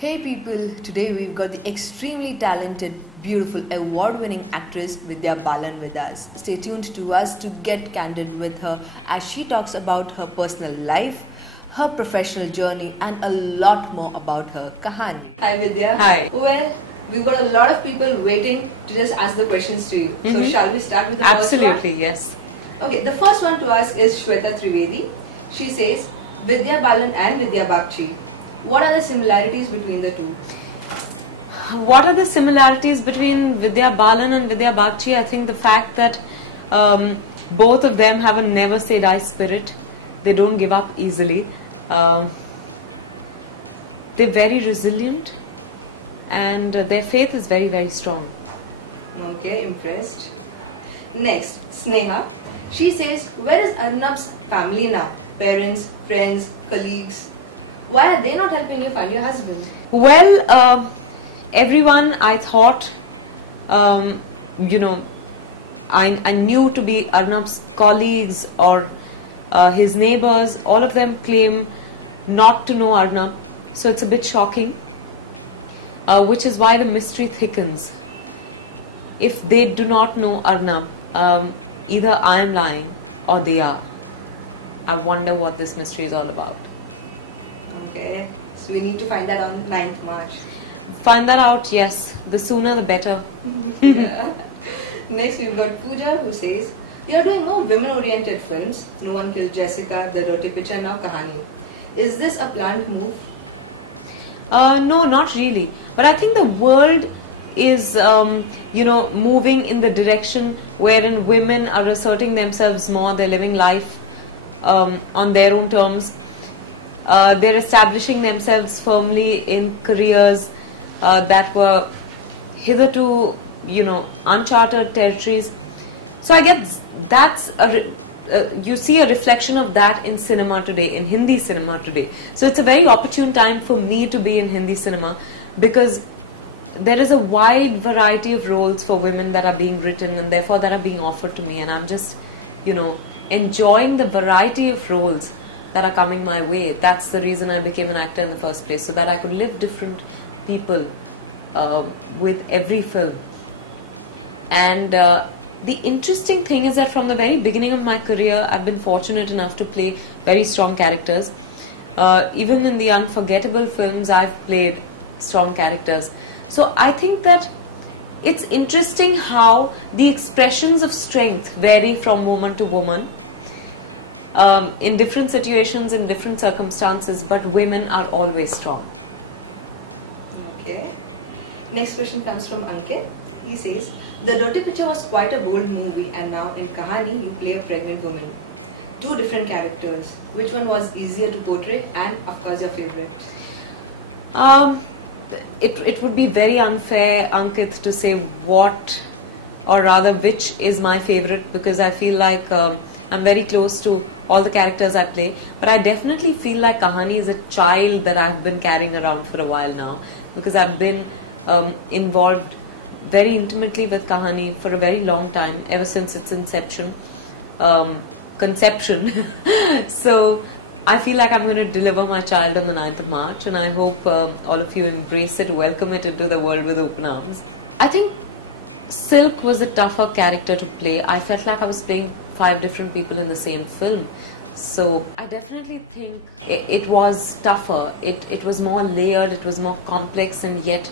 Hey people, today we've got the extremely talented, beautiful, award-winning actress Vidya Balan with us. Stay tuned to us to get candid with her as she talks about her personal life, her professional journey and a lot more about her kahani. Hi Vidya. Hi. Well, we've got a lot of people waiting to just ask the questions to you. So shall we start with the Absolutely, first one? yes. Okay, the first one to ask is Shweta Trivedi. She says, Vidya Balan and Vidya Bagchi. What are the similarities between the two? What are the similarities between Vidya Balan and Vidya Bagchi? I think the fact that both of them have a never say die spirit. They don't give up easily. They're very resilient and their faith is very, very strong. Okay, impressed. Next, Sneha. She says, where is Arnab's family now? Parents, friends, colleagues? Why are they not helping you find your husband? Well, everyone I thought, I knew to be Arnab's colleagues or his neighbors, all of them claim not to know Arnab. So it's a bit shocking, which is why the mystery thickens. If they do not know Arnab, either I am lying or they are. I wonder what this mystery is all about. Okay, so we need to find that on 9th March. Find that out, yes. The sooner the better. Yeah. Next we've got Pooja who says, you're doing more women-oriented films. No One Killed Jessica, The Dirty Picture, now Kahani. Is this a planned move? No, not really. But I think the world is, moving in the direction wherein women are asserting themselves more. They're living life on their own terms. They're establishing themselves firmly in careers that were hitherto, uncharted territories. So I guess that's you see a reflection of that in cinema today, in Hindi cinema today. So it's a very opportune time for me to be in Hindi cinema because there is a wide variety of roles for women that are being written and therefore that are being offered to me, and I'm just, enjoying the variety of roles that are coming my way. That's the reason I became an actor in the first place, so that I could live different people with every film. And the interesting thing is that from the very beginning of my career, I've been fortunate enough to play very strong characters. Even in the unforgettable films, I've played strong characters. So I think that it's interesting how the expressions of strength vary from woman to woman. In different situations, in different circumstances, but women are always strong. Okay. Next question comes from Ankit. He says, The Dirty Picture was quite a bold movie and now in Kahani you play a pregnant woman. Two different characters. Which one was easier to portray and of course your favorite? It would be very unfair, Ankit, to say what or rather which is my favorite, because I feel like I'm very close to all the characters I play, but I definitely feel like Kahani is a child that I've been carrying around for a while now, because I've been involved very intimately with Kahani for a very long time, ever since its conception. So I feel like I'm going to deliver my child on the 9th of March, and I hope all of you embrace it, welcome it into the world with open arms. I think Silk was a tougher character to play. I felt like I was playing 5 different people in the same film. So I definitely think it was tougher. It was more layered, it was more complex, and yet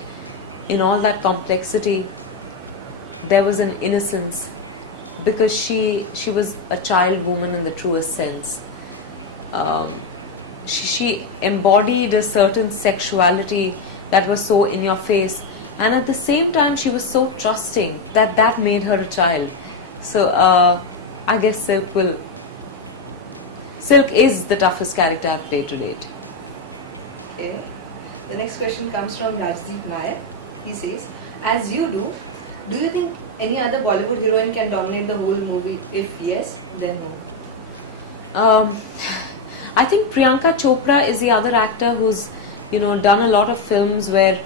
in all that complexity there was an innocence, because she was a child woman in the truest sense. She embodied a certain sexuality that was so in your face, and at the same time she was so trusting that made her a child. So I guess Silk is the toughest character I've played to date. Okay. The next question comes from Rajdeep Nayak. He says, as you do you think any other Bollywood heroine can dominate the whole movie? If yes, then no. I think Priyanka Chopra is the other actor who's done a lot of films where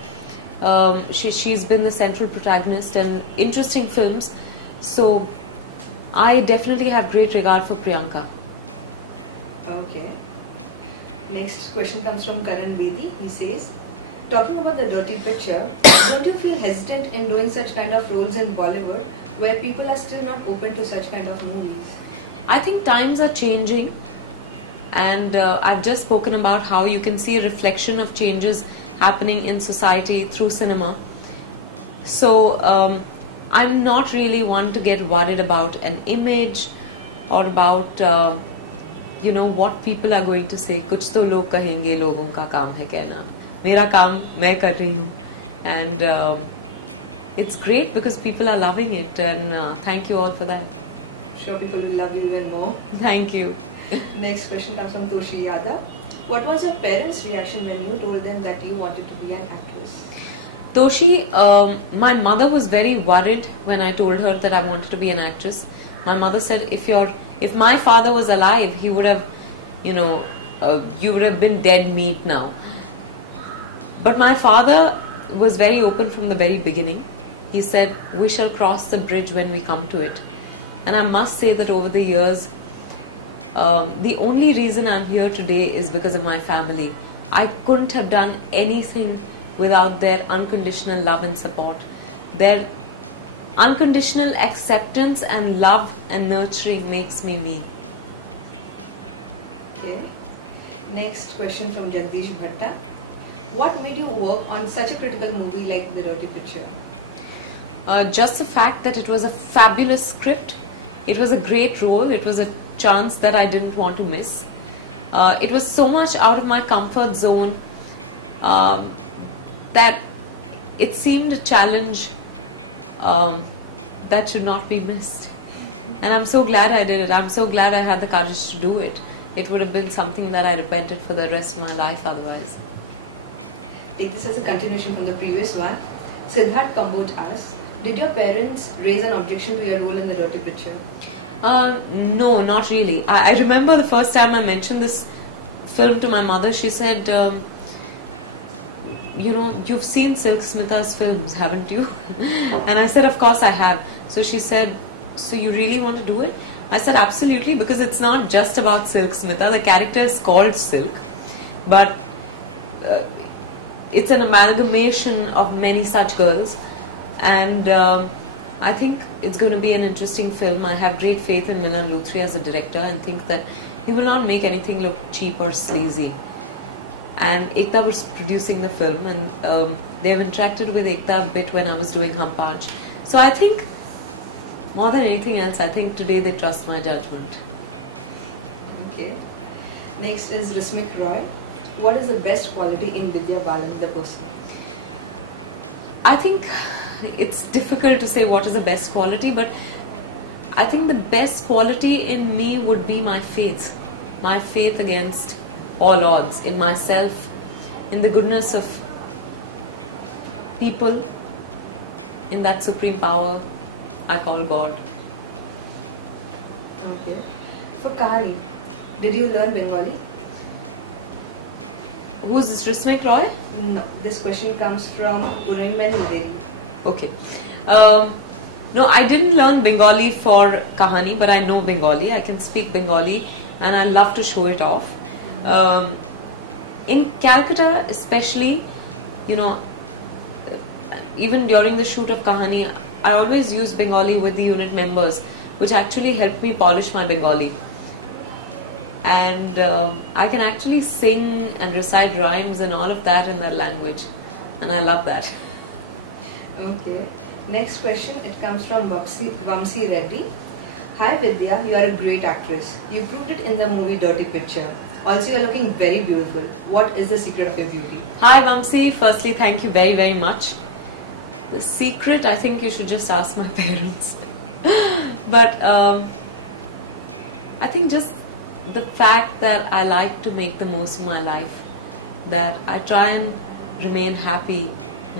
she's been the central protagonist, and interesting films. So I definitely have great regard for Priyanka. Okay. Next question comes from Karan Bedi. He says, Talking about the dirty picture, don't you feel hesitant in doing such kind of roles in Bollywood, where people are still not open to such kind of movies? I think times are changing, and I've just spoken about how you can see a reflection of changes happening in society through cinema. So I'm not really one to get worried about an image or about what people are going to say. कुछ तो लोग कहेंगे, लोगों का काम है कहना. मेरा काम मैं कर रही हूँ, and it's great because people are loving it, and thank you all for that. Sure, people will love you even more. Thank you. Next question comes from Toshi Yadav. What was your parents' reaction when you told them that you wanted to be an actress? Toshi, my mother was very worried when I told her that I wanted to be an actress. My mother said, if my father was alive, he would have, you would have been dead meat now. But my father was very open from the very beginning. He said, we shall cross the bridge when we come to it. And I must say that over the years, the only reason I'm here today is because of my family. I couldn't have done anything without their unconditional love and support. Their unconditional acceptance and love and nurturing makes me me. Okay. Next question from Jagdish Bhatta. What made you work on such a critical movie like The Dirty Picture? Just the fact that it was a fabulous script. It was a great role. It was a chance that I didn't want to miss. It was so much out of my comfort zone that it seemed a challenge that should not be missed. And I'm so glad I did it. I'm so glad I had the courage to do it. It would have been something that I repented for the rest of my life otherwise. Take this as a continuation from the previous one. Siddharth Kamboj asks, did your parents raise an objection to your role in The Dirty Picture? No, not really. I remember the first time I mentioned this film to my mother, she said, you've seen Silk Smitha's films, haven't you? And I said, of course I have. So she said, so you really want to do it? I said, absolutely, because it's not just about Silk Smitha. The character is called Silk, but it's an amalgamation of many such girls, and I think it's going to be an interesting film. I have great faith in Milan Luthri as a director and think that he will not make anything look cheap or sleazy. And Ekta was producing the film, and they have interacted with Ekta a bit when I was doing Hum Panch. So I think, more than anything else, I think today they trust my judgment. Okay. Next is Rismik Roy. What is the best quality in Vidya Balan, the person? I think it's difficult to say what is the best quality, but I think the best quality in me would be my faith against all odds, in myself, in the goodness of people, in that supreme power I call God. Okay. For Kahani, did you learn Bengali? Who's this, Rismik Roy? No, this question comes from Uraiman Uderi. Okay. No, I didn't learn Bengali for Kahani, but I know Bengali. I can speak Bengali and I love to show it off. In Calcutta especially, even during the shoot of Kahani, I always use Bengali with the unit members, which actually helped me polish my Bengali. And I can actually sing and recite rhymes and all of that in that language, and I love that. Okay. Next question, it comes from Vamsi Reddy. Hi Vidya, you are a great actress. You proved it in the movie Dirty Picture. Also, you are looking very beautiful. What is the secret of your beauty? Hi Vamsi, firstly thank you very very much. The secret, I think you should just ask my parents. But I think just the fact that I like to make the most of my life, that I try and remain happy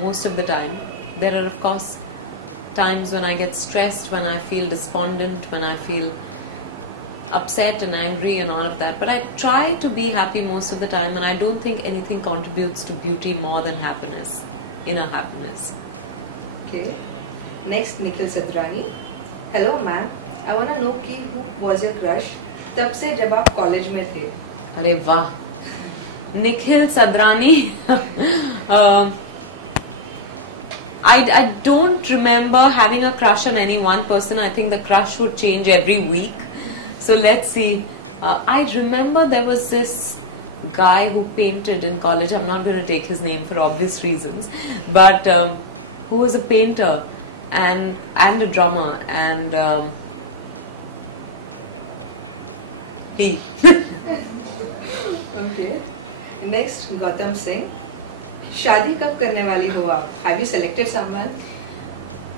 most of the time. There are of course times when I get stressed, when I feel despondent, when I feel upset and angry and all of that, but I try to be happy most of the time, and I don't think anything contributes to beauty more than happiness, inner happiness. Okay. Next, Nikhil Sadrani. Hello ma'am, I want to know who was your crush तब से जब आप college में थे? अरे वाह, Nikhil Sadrani. um, I don't remember having a crush on any one person. I think the crush would change every week. So let's see. I remember there was this guy who painted in college. I'm not going to take his name for obvious reasons, but who was a painter and a drummer, and he. Okay. Next, Gautam Singh. शादी कब करने वाली हो आप? Have you selected someone?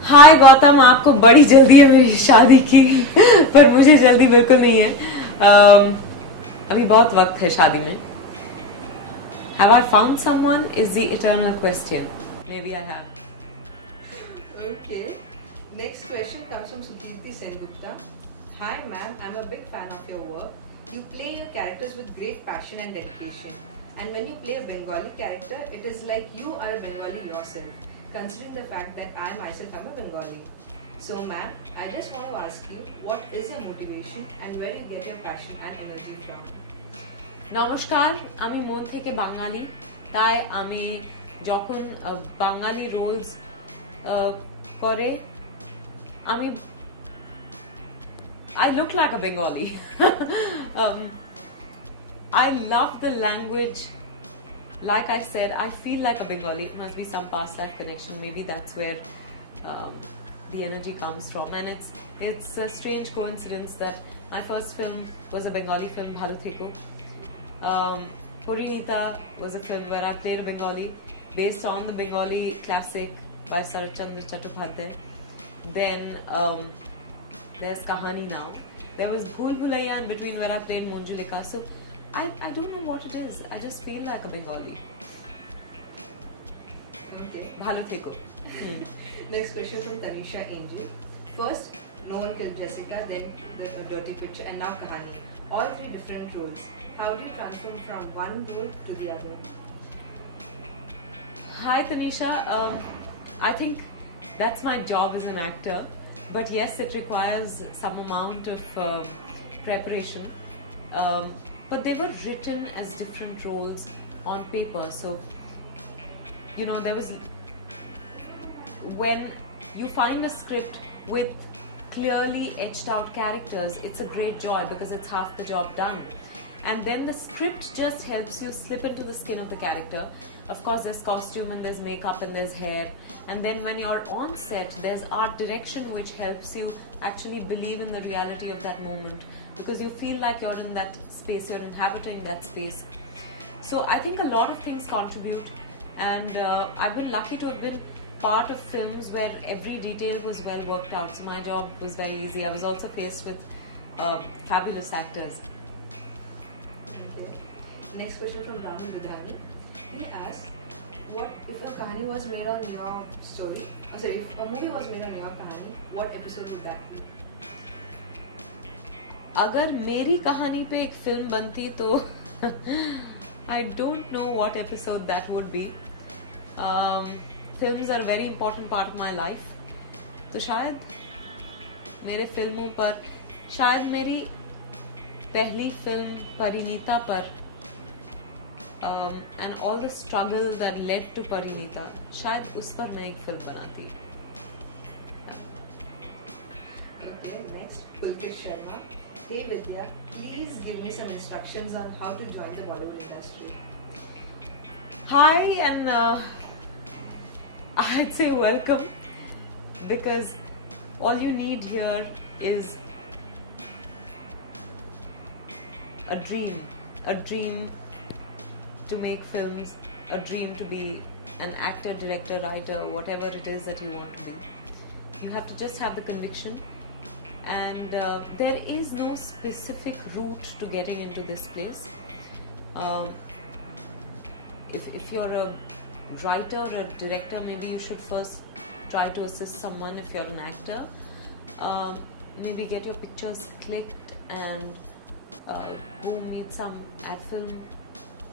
हाय गौतम, आपको बड़ी जल्दी है मेरी शादी की, पर मुझे जल्दी बिल्कुल नहीं है. अभी बहुत वक्त है शादी में. Have I found someone is the eternal question. Maybe I have. Okay. Next question comes from Sukirti Sengupta. Hi ma'am, I'm a big fan of your work. You play your characters with great passion and dedication. And when you play a Bengali character, it is like you are a Bengali yourself, considering the fact that I myself am a Bengali. So ma'am, I just want to ask you, what is your motivation and where do you get your passion and energy from? নমস্কার, আমি মন থেকে বাঙালি, তাই আমি যখন বাঙালি Rolle's করে আমি I look like a Bengali. I love the language. Like I said, I feel like a Bengali. It must be some past life connection. Maybe that's where the energy comes from. And it's a strange coincidence that my first film was a Bengali film, Bharuteko. Purinita was a film where I played a Bengali based on the Bengali classic by Sarachandra Chattopadhyay. Then there's Kahani now. There was Bhool Bhulaiya in between where I played Manjulika. So I don't know what it is. I just feel like a Bengali. Okay. Bhalo theko. Next question from Tanisha Angel. First, No One Killed Jessica, then the Dirty Picture, and now Kahani. All three different roles. How do you transform from one role to the other? Hi Tanisha. I think that's my job as an actor. But yes, it requires some amount of preparation. But they were written as different roles on paper. So, you know, there was... When you find a script with clearly etched out characters, it's a great joy because it's half the job done. And then the script just helps you slip into the skin of the character. Of course, there's costume and there's makeup and there's hair. And then when you're on set, there's art direction which helps you actually believe in the reality of that moment. Because you feel like you're in that space, you're inhabiting that space. So I think a lot of things contribute. And I've been lucky to have been part of films where every detail was well worked out. So my job was very easy. I was also faced with fabulous actors. Okay. Next question from Rahul Ludhani. He asks, what if a kahani was made on your story? Sorry, if a movie was made on your kahani, what episode would that be? अगर मेरी कहानी पे एक film बनती तो I don't know what episode that would be. Films are a very important part of my life. तो शायद मेरे फिल्मों पर, शायद मेरी पहली फिल्म परिणीता पर and all the struggle that led to Parinita, शायद उस पर मैं एक फिल्म बनाती. Okay, next, Pulkit Sharma. Hey Vidya, please give me some instructions on how to join the Bollywood industry. Hi, and I'd say welcome, because all you need here is a dream to make films, a dream to be an actor, director, writer, whatever it is that you want to be. You have to just have the conviction, and there is no specific route to getting into this place. If you're a writer or a director, maybe you should first try to assist someone. If you're an actor, maybe get your pictures clicked and go meet some ad film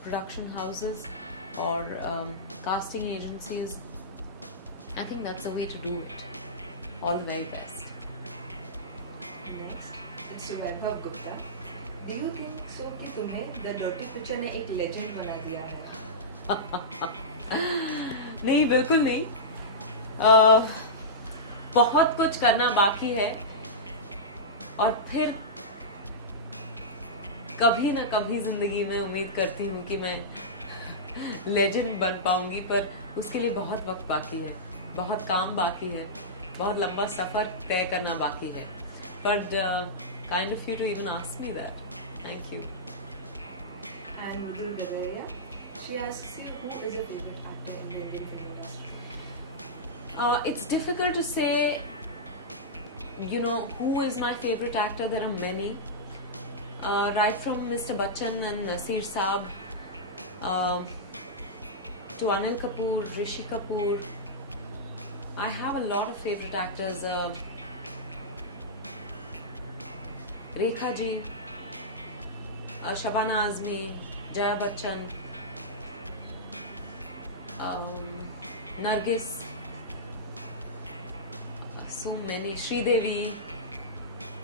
production houses or casting agencies. I think that's the way to do it. All the very best. Next, it's Vaibhav Gupta. Do you think so कि तुम्हें the dirty picture ने एक legend बना दिया है? नहीं, बिल्कुल नहीं. बहुत कुछ करना बाकी है और फिर कभी ना कभी जिंदगी में उम्मीद करती हूँ कि मैं लेजेंड बन पाऊंगी, पर उसके लिए बहुत वक्त बाकी है, बहुत काम बाकी है, बहुत लंबा सफर तय करना बाकी है. But kind of you to even ask me that. Thank you. And Mridul Gagaria, she asks you who is your favorite actor in the Indian film industry? It's difficult to say, who is my favorite actor. There are many. Right from Mr. Bachchan and Nasir Saab to Anil Kapoor, Rishi Kapoor. I have a lot of favorite actors. Rekha ji, Shabana Azmi, Jaya Bachchan, Nargis, so many, Sridevi.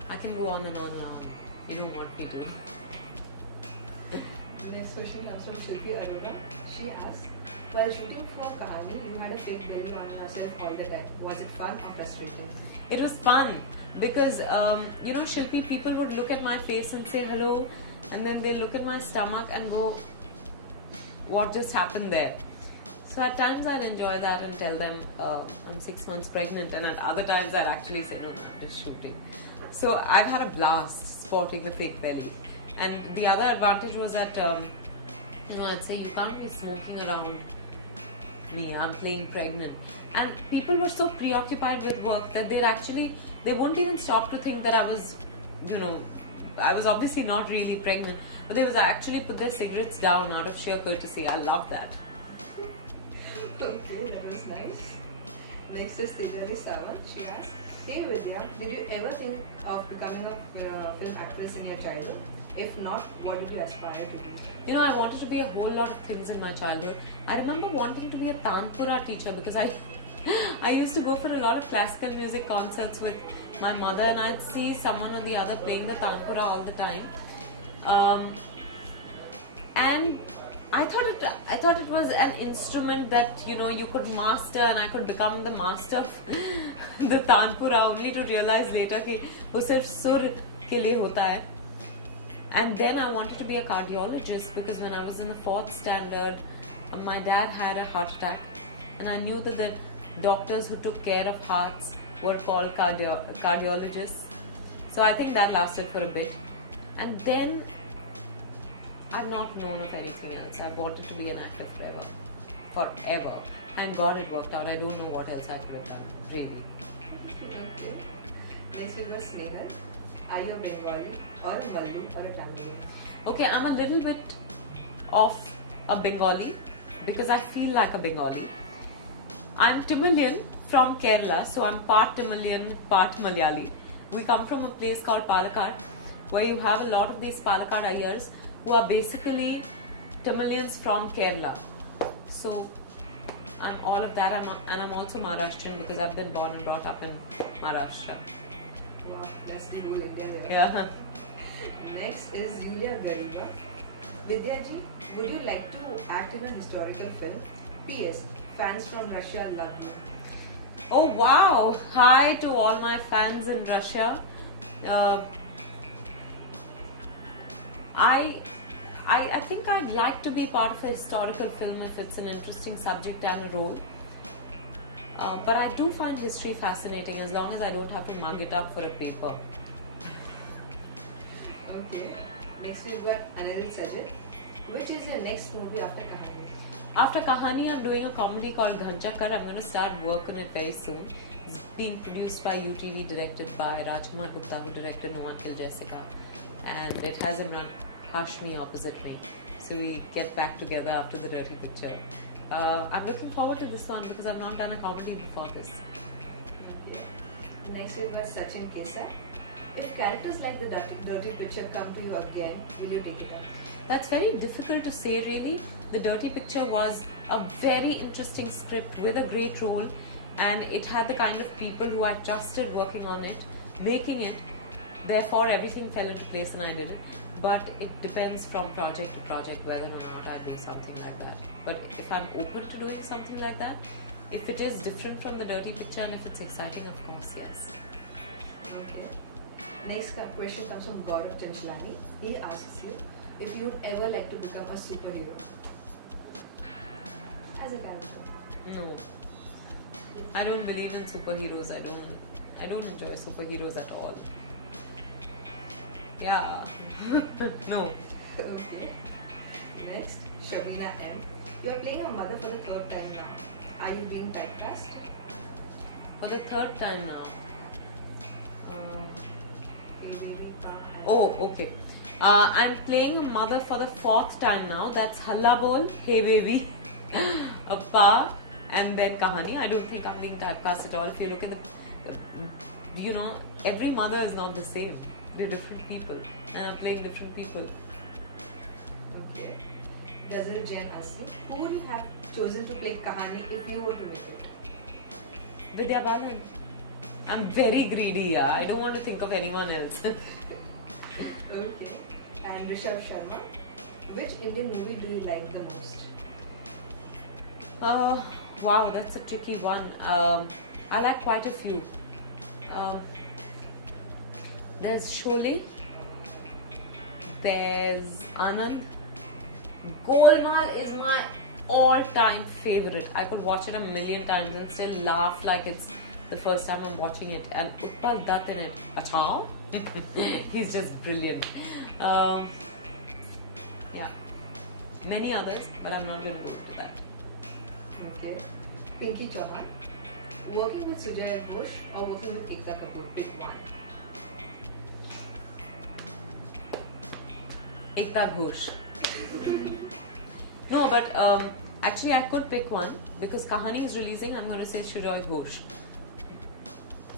I can go on and on and on. You don't want me to. Next question comes from Shilpi Arora. She asks, while shooting for Kahani, you had a fake belly on yourself all the time. Was it fun or frustrating? It was fun because, Shilpi, people would look at my face and say hello, and then they look at my stomach and go, what just happened there? So at times I'd enjoy that and tell them I'm 6 months pregnant, and at other times I'd actually say, no, I'm just shooting. So I've had a blast sporting the fake belly. And the other advantage was that, I'd say, you can't be smoking around me, I'm playing pregnant. And people were so preoccupied with work that they wouldn't even stop to think that I was, I was obviously not really pregnant, but they would actually put their cigarettes down out of sheer courtesy. I love that. Okay, that was nice. Next is Tejali Sawant. She asks, hey Vidya, did you ever think of becoming a film actress in your childhood? If not, what did you aspire to be? I wanted to be a whole lot of things in my childhood. I remember wanting to be a Tanpura teacher because I used to go for a lot of classical music concerts with my mother, and I'd see someone or the other playing the Tanpura all the time. And I thought it was an instrument that you could master, and I could become the master of the Tanpura, only to realize later कि वो सिर्फ सुर के लिए होता है. And then I wanted to be a cardiologist because when I was in the 4th standard, my dad had a heart attack, and I knew that the doctors who took care of hearts were called cardiologists. So I think that lasted for a bit, and then I've not known of anything else. I've wanted to be an actor forever. Thank God it worked out. I don't know what else I could have done, really. Okay. Next week was Snehal. Are you a Bengali or a Mallu or a Tamilian? Okay, I'm a little bit of a Bengali because I feel like a Bengali. I'm Tamilian from Kerala, so I'm part Tamilian, part Malayali. We come from a place called Palakkad, where you have a lot of these Palakkad Ayars who are basically Tamilians from Kerala. So I'm all of that, and I'm also Maharashtrian because I've been born and brought up in Maharashtra. Wow, that's the whole India here. Yeah. Next is Yulia Gariba. Vidya ji, would you like to act in a historical film? P.S. Fans from Russia love you. Oh wow! Hi to all my fans in Russia. I think I'd like to be part of a historical film if it's an interesting subject and a role. But I do find history fascinating as long as I don't have to mug it up for a paper. Okay. Next we've got Anil Sajid. Which is your next movie after Kahani? After Kahani, I'm doing a comedy called Ghanchakar. I'm going to start work on it very soon. It's being produced by UTV, directed by Rajkumar Gupta, who directed No One Killed Jessica. And it has Imran Hashmi opposite me. So we get back together after The Dirty Picture. I'm looking forward to this one because I've not done a comedy before this. Okay. Next we've got Sachin Kesa. If characters like The Dirty Picture come to you again, will you take it up? That's very difficult to say, really. The Dirty Picture was a very interesting script with a great role, and it had the kind of people who I trusted working on it, making it. Therefore, everything fell into place and I did it. but it depends from project to project whether or not I do something like that. But if I'm open to doing something like that, if it is different from the dirty picture and if it's exciting, of course, yes. Okay. Next question comes from Gaurav Chanchlani. He asks you if you would ever like to become a superhero as a character. No, I don't believe in superheroes. I don't enjoy superheroes at all. Yeah. No. Okay. Next, Shabina M. You are playing a mother for the third time now. Are you being typecast? For the third time now. Hey baby, pa. And Oh, okay. I'm playing a mother for the fourth time now. That's Halla Bol, Hey Baby, Pa, and then Kahani. I don't think I'm being typecast at all. If you look at every mother is not the same. They're different people, and I'm playing different people. Okay. Ghazal Jain asks you, who would you have chosen to play Kahani if you were to make it? Vidya Balan. I'm very greedy, yeah. I don't want to think of anyone else. Okay. And Rishabh Sharma, which Indian movie do you like the most? Wow, that's a tricky one. I like quite a few. There's Sholay. There's Anand. Golmaal is my all-time favorite. I could watch it a million times and still laugh like it's the first time I'm watching it. And Utpal Dutt in it. Acha? He's just brilliant. Yeah. Many others, but I'm not going to go into that. Okay. Pinky Chauhan, working with Sujay Ghosh or working with Ekta Kapoor? Pick one. Ekta Ghosh. No, but actually I could pick one because Kahani is releasing. I'm going to say Sujay Ghosh.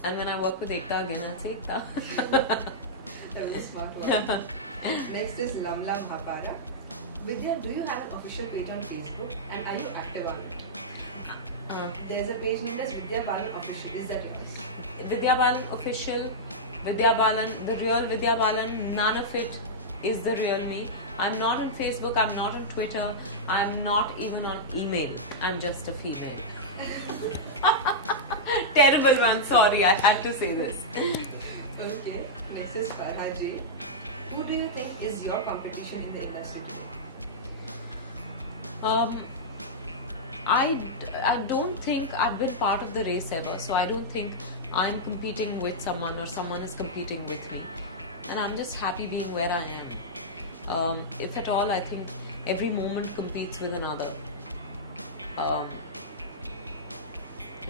And when I work with Ekta again, I'll say Ekta. That was a smart one. Next is Lamla Mahapara. Vidya, do you have an official page on Facebook and are you active on it? There's a page named as Vidya Balan Official. Is that yours? Vidya Balan Official, Vidya Balan, the real Vidya Balan, none of it is the real me. I'm not on Facebook, I'm not on Twitter, I'm not even on email. I'm just a female. Terrible one, sorry, I had to say this. Okay, next is Farha J. Who do you think is your competition in the industry today? I don't think I've been part of the race ever, so I don't think I'm competing with someone or someone is competing with me. And I'm just happy being where I am. If at all, I think every moment competes with another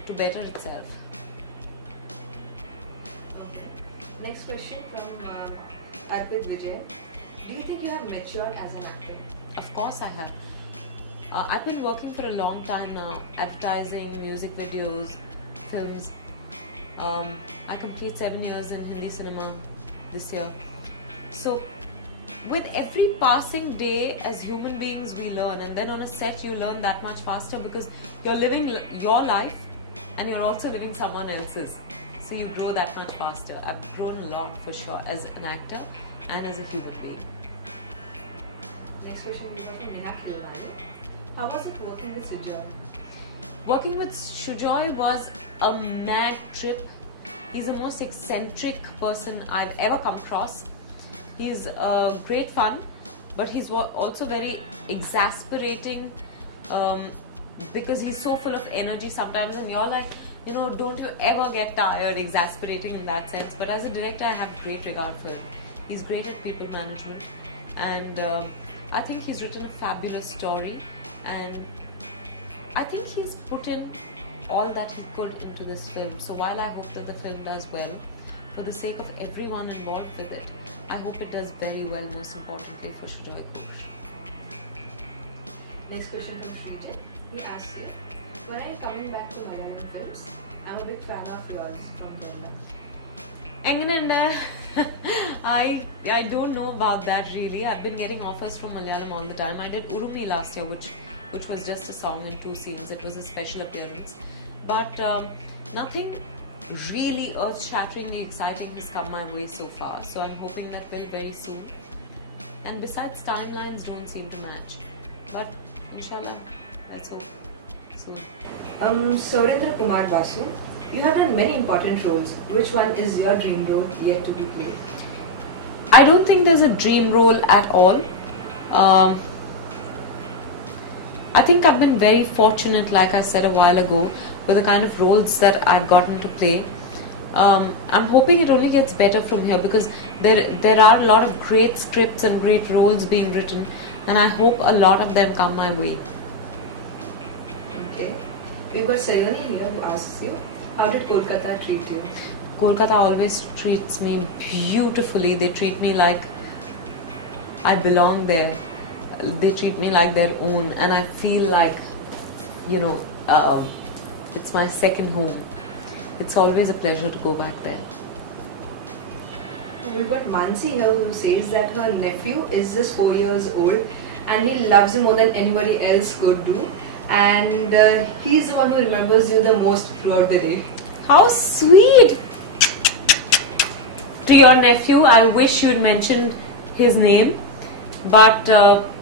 to better itself. Okay. Next question from Arpit Vijay. Do you think you have matured as an actor? Of course I have. I've been working for a long time now, advertising, music videos, films. I complete 7 years in Hindi cinema this year. So, with every passing day as human beings we learn, and then on a set you learn that much faster because you're living your life and you're also living someone else's. So you grow that much faster. I've grown a lot for sure as an actor and as a human being. Next question we got from Neha Khilnani. How was it working with Sujoy? Working with Sujoy was a mad trip. He's the most eccentric person I've ever come across. He's great fun, but he's also very exasperating because he's so full of energy sometimes, and you're like, don't you ever get tired, exasperating in that sense. But as a director, I have great regard for him. He's great at people management, and I think he's written a fabulous story, and I think he's put in all that he could into this film. So while I hope that the film does well, for the sake of everyone involved with it, I hope it does very well, most importantly for Sujay Ghosh. Next question from Srijit. He asks you, when are you coming back to Malayalam films? I'm a big fan of yours from Kerala. I don't know about that really. I've been getting offers from Malayalam all the time. I did Urumi last year, which was just a song and 2 scenes. It was a special appearance. But nothing really earth-shatteringly exciting has come my way so far. So I'm hoping that will very soon. and besides, timelines don't seem to match. But inshallah, let's hope soon. Surendra Kumar Basu, you have done many important roles. Which one is your dream role yet to be played? I don't think there's a dream role at all. I think I've been very fortunate, like I said a while ago, with the kind of roles that I've gotten to play. I'm hoping it only gets better from here, because there are a lot of great scripts and great roles being written, and I hope a lot of them come my way. Okay. We've got Sayoni here who asks you, how did Kolkata treat you? Kolkata always treats me beautifully. They treat me like I belong there. They treat me like their own, and I feel like, it's my second home. It's always a pleasure to go back there. We've got Mansi here who says that her nephew is just 4 years old and he loves you more than anybody else could do, and he's the one who remembers you the most throughout the day. How sweet! To your nephew, I wish you'd mentioned his name, but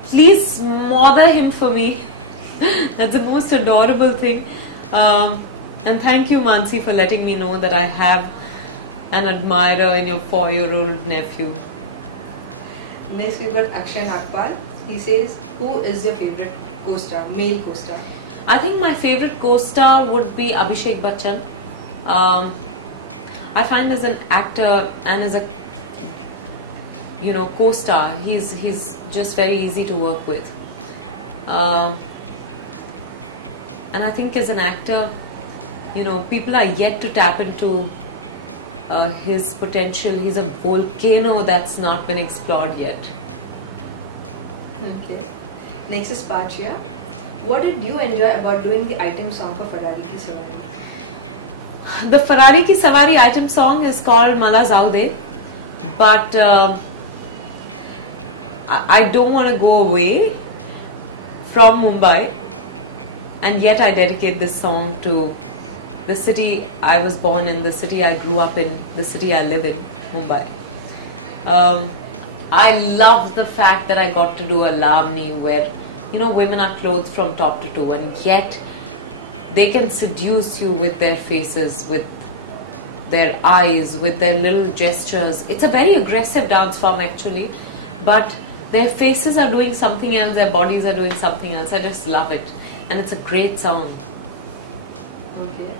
please smother him for me. That's the most adorable thing. And thank you, Mansi, for letting me know that I have an admirer in your 4-year-old nephew. Next, we've got Akshay Nagpal. He says, who is your favorite co-star, male co-star? I think my favorite co-star would be Abhishek Bachchan. I find as an actor and as a co-star, he's just very easy to work with. And I think as an actor, people are yet to tap into his potential. He's a volcano that's not been explored yet. Okay. Next is Pachia. What did you enjoy about doing the item song for Ferrari Ki Savari? The Ferrari Ki Savari item song is called Mala Zaude, but I don't want to go away from Mumbai, and yet I dedicate this song to the city I was born in, the city I grew up in, the city I live in, Mumbai. I love the fact that I got to do a lavani where, women are clothed from top to toe, and yet they can seduce you with their faces, with their eyes, with their little gestures. It's a very aggressive dance form actually, but their faces are doing something else, their bodies are doing something else. I just love it, and it's a great song. Okay.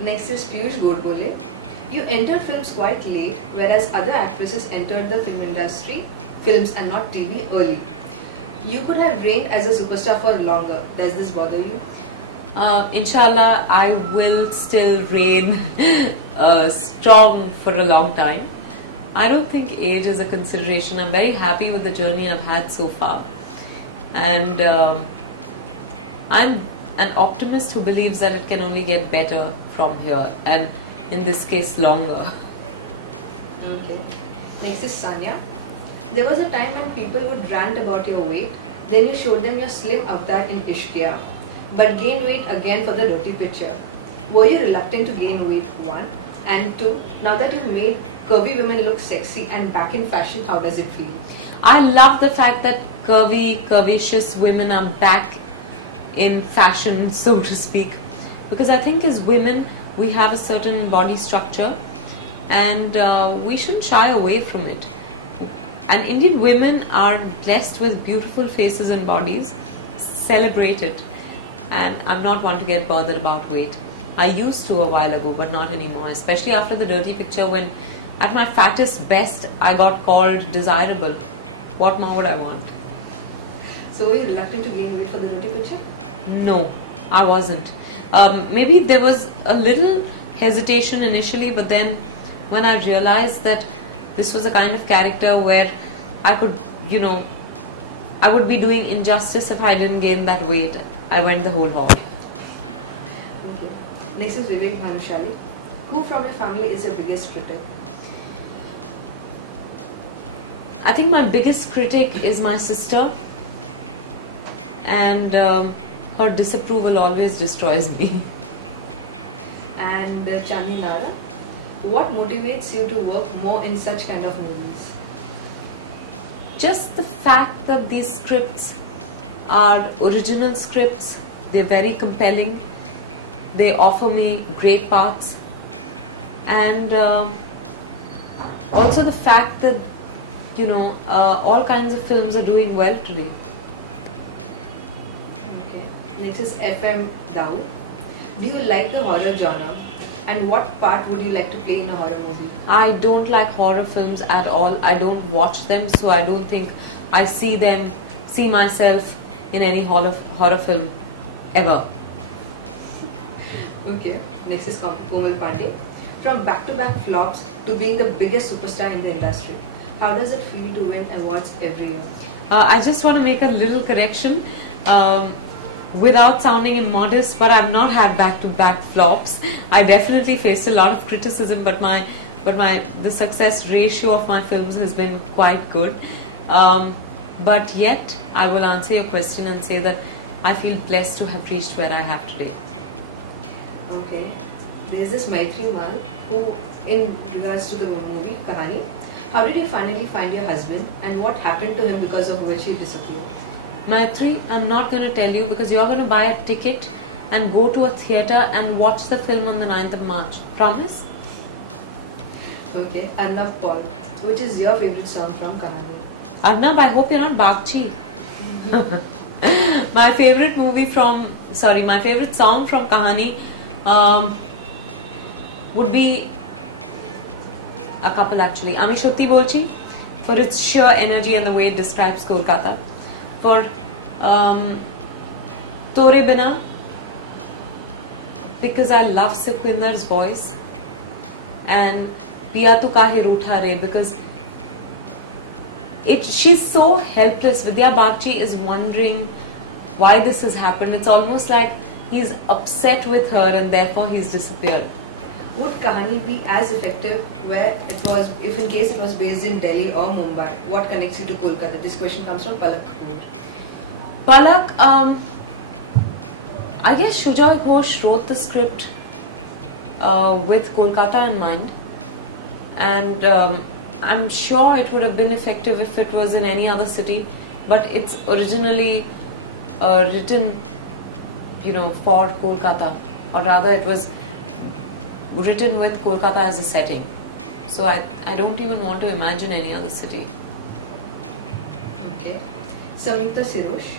Next is Piyush Godbole. You entered films quite late, whereas other actresses entered the film industry, films and not TV, early. You could have reigned as a superstar for longer. Does this bother you? Inshallah, I will still reign strong for a long time. I don't think age is a consideration. I'm very happy with the journey I've had so far. And I'm an optimist who believes that it can only get better from here, and in this case longer. Okay. Next is Sanya. There was a time when people would rant about your weight, then you showed them your slim avatar in Ishqiya, but gained weight again for the dirty picture. Were you reluctant to gain weight, 1? And 2, now that you've made curvy women look sexy and back in fashion, how does it feel? I love the fact that curvaceous women are back in fashion, so to speak, because I think as women we have a certain body structure, and we shouldn't shy away from it. And Indian women are blessed with beautiful faces and bodies. Celebrate it. And I'm not one to get bothered about weight. I used to a while ago, but not anymore, especially after the dirty picture, when at my fattest best I got called desirable. What more would I want? So were you reluctant to gain weight for the dirty picture? No, I wasn't. Maybe there was a little hesitation initially, but then when I realized that this was a kind of character where I could, I would be doing injustice if I didn't gain that weight, I went the whole hog. Okay. Next is Vivek Bhanushali. Who from your family is your biggest critic? I think my biggest critic is my sister, and her disapproval always destroys me. And Chandni Nara, what motivates you to work more in such kind of movies? just the fact that these scripts are original scripts, they're very compelling, they offer me great parts, and also the fact that, you know, all kinds of films are doing well today. Okay. Next is FM Dao. Do you like the horror genre? And what part would you like to play in a horror movie? I don't like horror films at all. I don't watch them, so I don't think I see myself in any horror film ever. Okay. Next is Komal Pandey. From back-to-back flops to being the biggest superstar in the industry, how does it feel to win awards every year? I just want to make a little correction. Without sounding immodest, but I've not had back-to-back flops. I definitely faced a lot of criticism, but the success ratio of my films has been quite good. But yet, I will answer your question and say that I feel blessed to have reached where I have today. Okay. There's this Maitri Mal who, in regards to the movie Kahani, how did you finally find your husband and what happened to him because of which he disappeared? Maitri, I'm not going to tell you because you're going to buy a ticket and go to a theatre and watch the film on the 9th of March. Promise? Okay. Arnab Paul, which is your favorite song from Kahani? Arnab, I hope you're not Bagchi. My favorite song from Kahani would be a couple actually. Ami Shutti Bolchi, for its sheer energy and the way it describes Kolkata. For Tore Bina, because I love Sukhwinder's voice, and Piya Tu Kahe Rootha Re, because she's so helpless. Vidya Bagchi is wondering why this has happened. It's almost like he's upset with her and therefore he's disappeared. Would Kahani be as effective if in case it was based in Delhi or Mumbai? What connects you to Kolkata? This question comes from Palak Kapoor. Palak, I guess Shujoy Ghosh wrote the script with Kolkata in mind, and I'm sure it would have been effective if it was in any other city, but it's originally written, for Kolkata, or rather it was written with Kolkata as a setting. So I don't even want to imagine any other city. Okay. Samyukta Sirosh,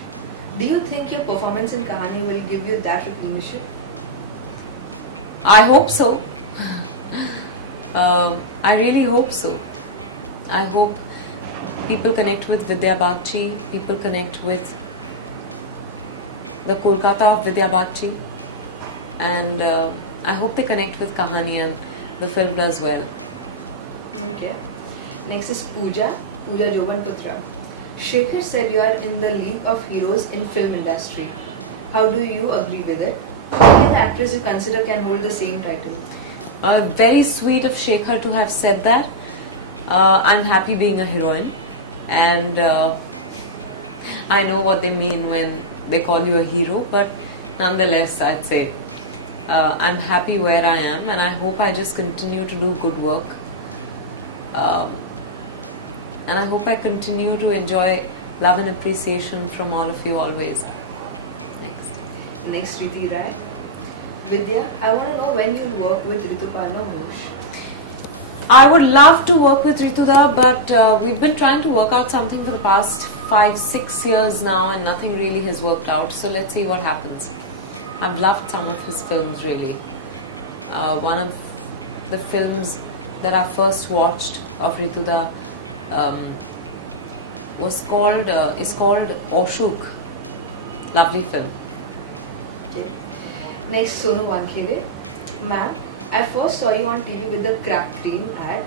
do you think your performance in Kahani will give you that recognition? I hope so. I really hope so. I hope people connect with Vidya Bagchi, people connect with the Kolkata of Vidya Bagchi, and I hope they connect with Kahani and the film does well. Okay. Next is Pooja Jobanputra. Shekhar said you are in the league of heroes in film industry. How do you agree with it? Any other actress you consider can hold the same title? Very sweet of Shekhar to have said that. I'm happy being a heroine, and I know what they mean when they call you a hero, but nonetheless I'd say I'm happy where I am, and I hope I just continue to do good work, and I hope I continue to enjoy love and appreciation from all of you always. Next, Riti Rai. Vidya, I want to know when you'll work with Rituparna Ghosh. I would love to work with Rituda, but we've been trying to work out something for the past 5-6 years now, and nothing really has worked out. So let's see what happens. I've loved some of his films really. One of the films that I first watched of Rituda is called Oshuk. Lovely film. Okay. Next, Sonu Wankhede. Ma'am, I first saw you on TV with the crack cream ad,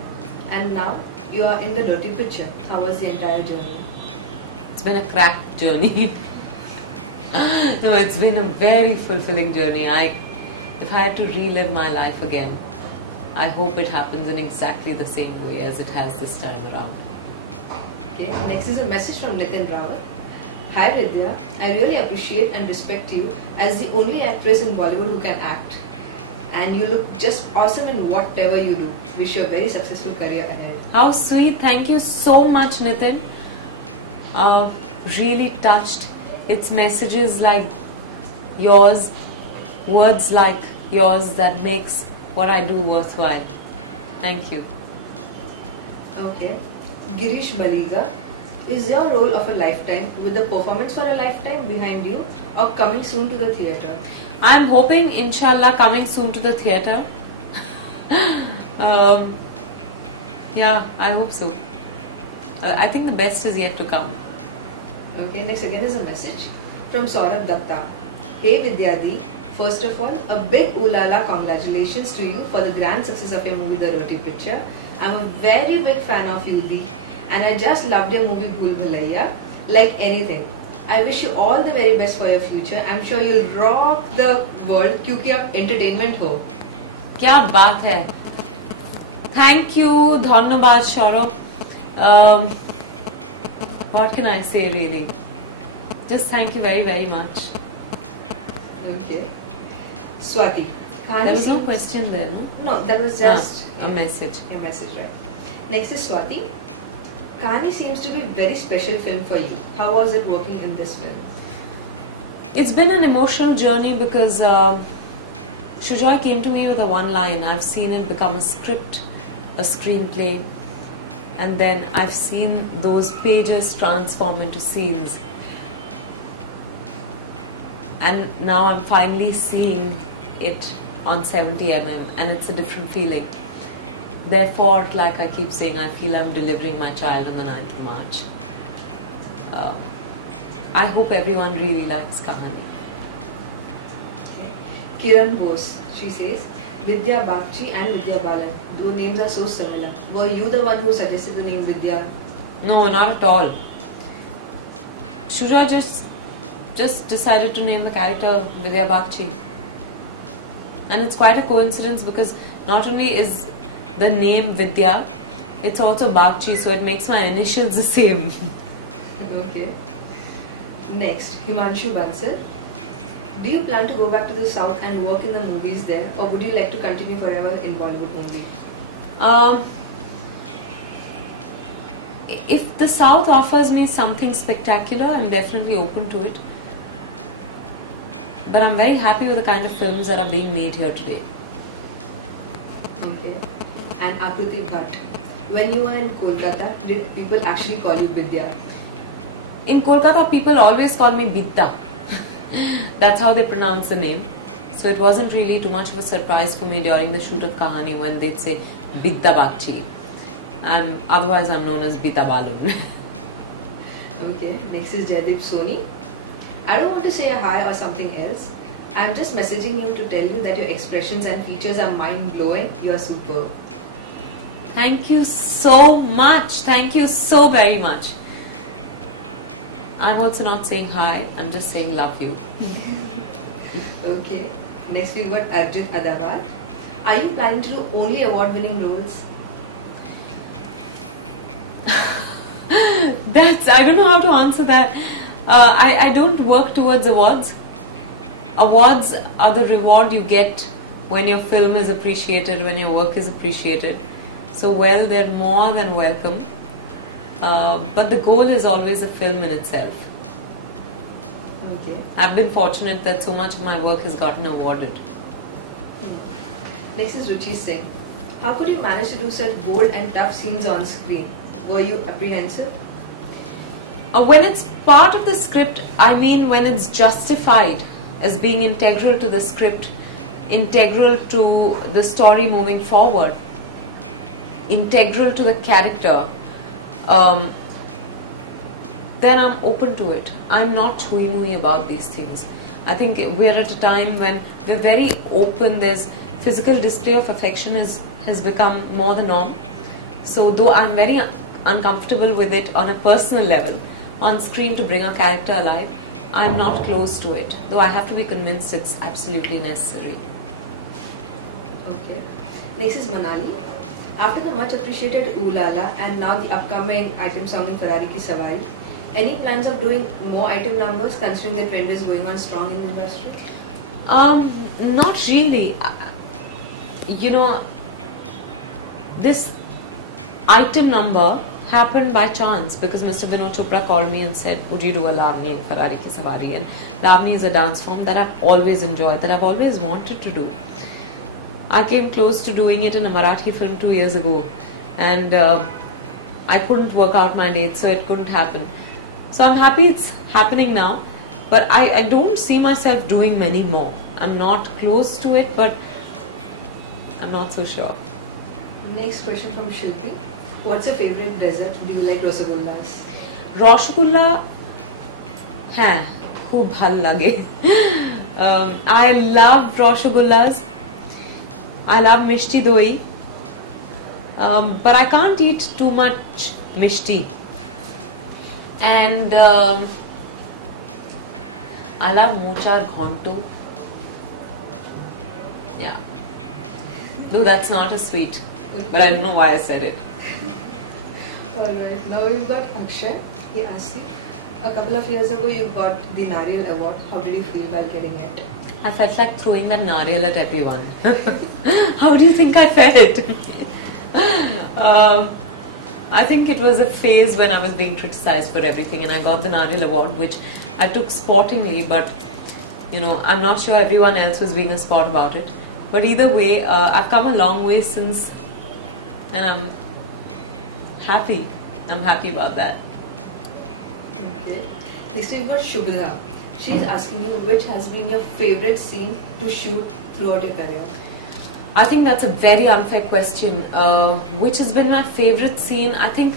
and now you are in the dirty picture. How was the entire journey? It's been a crack journey. No, it's been a very fulfilling journey. If I had to relive my life again, I hope it happens in exactly the same way as it has this time around. Okay. Next is a message from Nitin Rawat. Hi Vidya, I really appreciate and respect you as the only actress in Bollywood who can act. And you look just awesome in whatever you do. Wish you a very successful career ahead. How sweet. Thank you so much, Nitin. really touched. It's messages like yours, words like yours that makes what I do worthwhile. Thank you. Okay. Girish Baliga, is your role of a lifetime with the performance for a lifetime behind you or coming soon to the theatre? I'm hoping, inshallah, coming soon to the theatre. Yeah, I hope so. I think the best is yet to come. Okay, next again is a message from Saurabh Datta. Hey Vidyadi, first of all, a big ulala congratulations to you for the grand success of your movie The Roti Picture. I'm a very big fan of you, Di, and I just loved your movie Bhool Bhulaiya like anything. I wish you all the very best for your future. I'm sure you'll rock the world क्योंकि आप entertainment हो. क्या बात है. Thank you, धन्यवाद Saurabh. What can I say really? Just thank you very, very much. Okay. Swati. There was no question there, no? No, that was just a message. A message, right. Next is Swati. Kahani seems to be a very special film for you. How was it working in this film? It's been an emotional journey because Shujoy came to me with a one line. I've seen it become a script, a screenplay, and then I've seen those pages transform into scenes. And now I'm finally seeing it on 70mm, and it's a different feeling. Therefore, like I keep saying, I feel I'm delivering my child on the 9th of March. I hope everyone really likes Kahani. Okay. Kiran Bose, she says, Vidya Bagchi and Vidya Balan, those names are so similar. Were you the one who suggested the name Vidya? No, not at all. Shuja just decided to name the character Vidya Bagchi. And it's quite a coincidence because not only is the name Vidya, it's also Bagchi, so it makes my initials the same. Okay. Next, Himanshu Bansal. Do you plan to go back to the South and work in the movies there, or would you like to continue forever in Bollywood only? If the South offers me something spectacular, I'm definitely open to it. But I'm very happy with the kind of films that are being made here today. Okay. And Akruti Bhatt. When you were in Kolkata, did people actually call you Vidya? In Kolkata, people always call me Bitta. That's how they pronounce the name. So it wasn't really too much of a surprise for me during the shoot of Kahani when they'd say Bitta Bagchi. Otherwise, I'm known as Bitta Balun. Okay. Next is Jaideep Soni. I don't want to say a hi or something else. I'm just messaging you to tell you that your expressions and features are mind-blowing. You're superb. Thank you so much. Thank you so very much. I'm also not saying hi. I'm just saying love you. Okay. Next we've got Arjun Adawar. Are you planning to do only award-winning roles? I don't know how to answer that. I don't work towards awards. Awards are the reward you get when your film is appreciated, when your work is appreciated. So, well, they're more than welcome. But the goal is always a film in itself. Okay. I've been fortunate that so much of my work has gotten awarded. Next is Ruchi Singh. How could you manage to do such bold and tough scenes on screen? Were you apprehensive? When it's part of the script, I mean when it's justified as being integral to the script, integral to the story moving forward, integral to the character, then I'm open to it. I'm not chui-mui about these things. I think we're at a time when we're very open. There's physical display of affection has become more the norm. So though I'm very uncomfortable with it on a personal level, on screen to bring a character alive, I'm not close to it. Though I have to be convinced it's absolutely necessary. Okay. Next is Manali. After the much appreciated Ooh La La and now the upcoming item song in Ferrari Ki Savari, any plans of doing more item numbers considering the trend is going on strong in the industry? Not really. You know, this item number happened by chance because Mr. Vinod Chopra called me and said, would you do a Lavani in Ferrari Ki Sawari? And Lavani is a dance form that I've always enjoyed, that I've always wanted to do. I came close to doing it in a Marathi film 2 years ago, and I couldn't work out my dates, so it couldn't happen. So I'm happy it's happening now, but I don't see myself doing many more. I'm not close to it, but I'm not so sure. Next question from Shilpi. What's your favorite dessert? Do you like rasagullas? Rasgulla, hai, khub bhal lage. I love rasagullas. I love mishti doi. But I can't eat too much mishti. And I love mochar ghonto. Yeah. Though that's not a sweet. But I don't know why I said it. Alright, now we've got Akshay. He asked you, a couple of years ago you got the Nariyal award. How did you feel while getting it? I felt like throwing that nariyal at everyone. How do you think I felt? I think it was a phase when I was being criticized for everything, and I got the Nariyal award, which I took sportingly, but you know, I'm not sure everyone else was being a sport about it. But either way, I've come a long way since, and I'm happy. I'm happy about that. Okay. Next we've got Shubhra. She's asking you which has been your favorite scene to shoot throughout your career. I think that's a very unfair question. Which has been my favorite scene? I think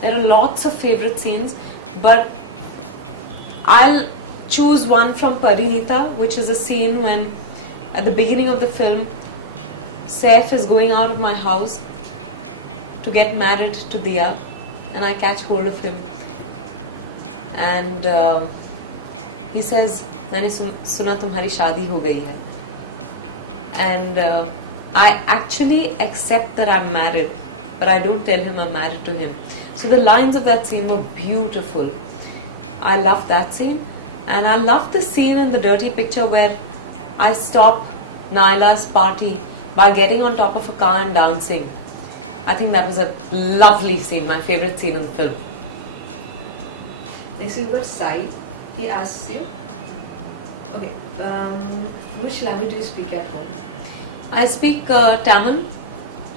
there are lots of favorite scenes, but I'll choose one from Parinita, which is a scene when at the beginning of the film Saif is going out of my house to get married to Diya, and I catch hold of him, and he says, मैंने सुना तुम्हारी शादी हो गई है. And I actually accept that I'm married, but I don't tell him I'm married to him. So the lines of that scene were beautiful. I love that scene, and I love the scene in the Dirty Picture where I stop Naila's party by getting on top of a car and dancing. I think that was a lovely scene, my favorite scene in the film. Next we've got Sai. He asks you, okay, which language do you speak at home? I speak Tamil,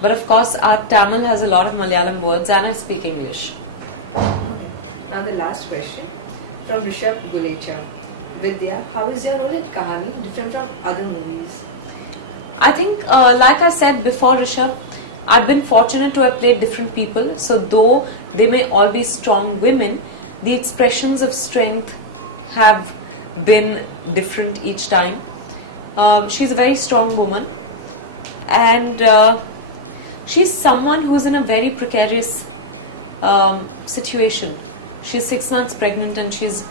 but of course our Tamil has a lot of Malayalam words, and I speak English. Okay. Now the last question from Rishabh Gulecha. Vidya, how is your role in Kahani different from other movies? I think, like I said before, Rishabh, I've been fortunate to have played different people. So though they may all be strong women, the expressions of strength have been different each time. She's a very strong woman, and she's someone who's in a very precarious situation. She's 6 months pregnant, and she's,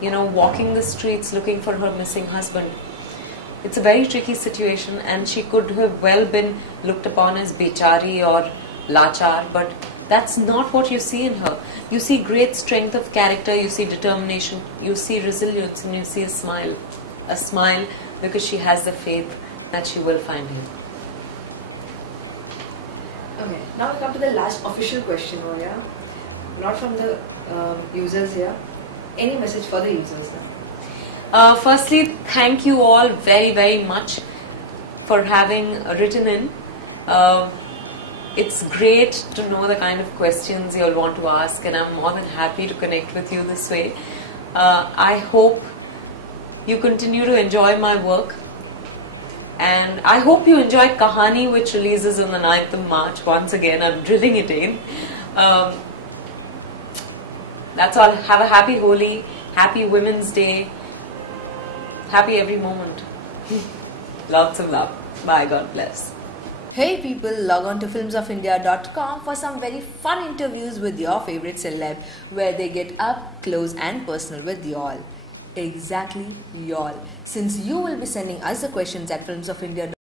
you know, walking the streets looking for her missing husband. It's a very tricky situation, and she could have well been looked upon as bechari or lachar, but that's not what you see in her. You see great strength of character, you see determination, you see resilience, and you see a smile. A smile because she has the faith that she will find him. Okay, now we come to the last official question, Oya. Not from the users here. Any message for the users now? Firstly, thank you all very, very much for having written in. It's great to know the kind of questions you'll want to ask, and I'm more than happy to connect with you this way. I hope you continue to enjoy my work, and I hope you enjoy Kahani, which releases on the 9th of March. Once again, I'm drilling it in. That's all. Have a happy Holi, happy Women's Day, happy every moment. Lots of love. Bye. God bless. Hey people, log on to filmsofindia.com for some very fun interviews with your favorite celeb, where they get up close and personal with y'all. Exactly, y'all. Since you will be sending us the questions at filmsofindia.com,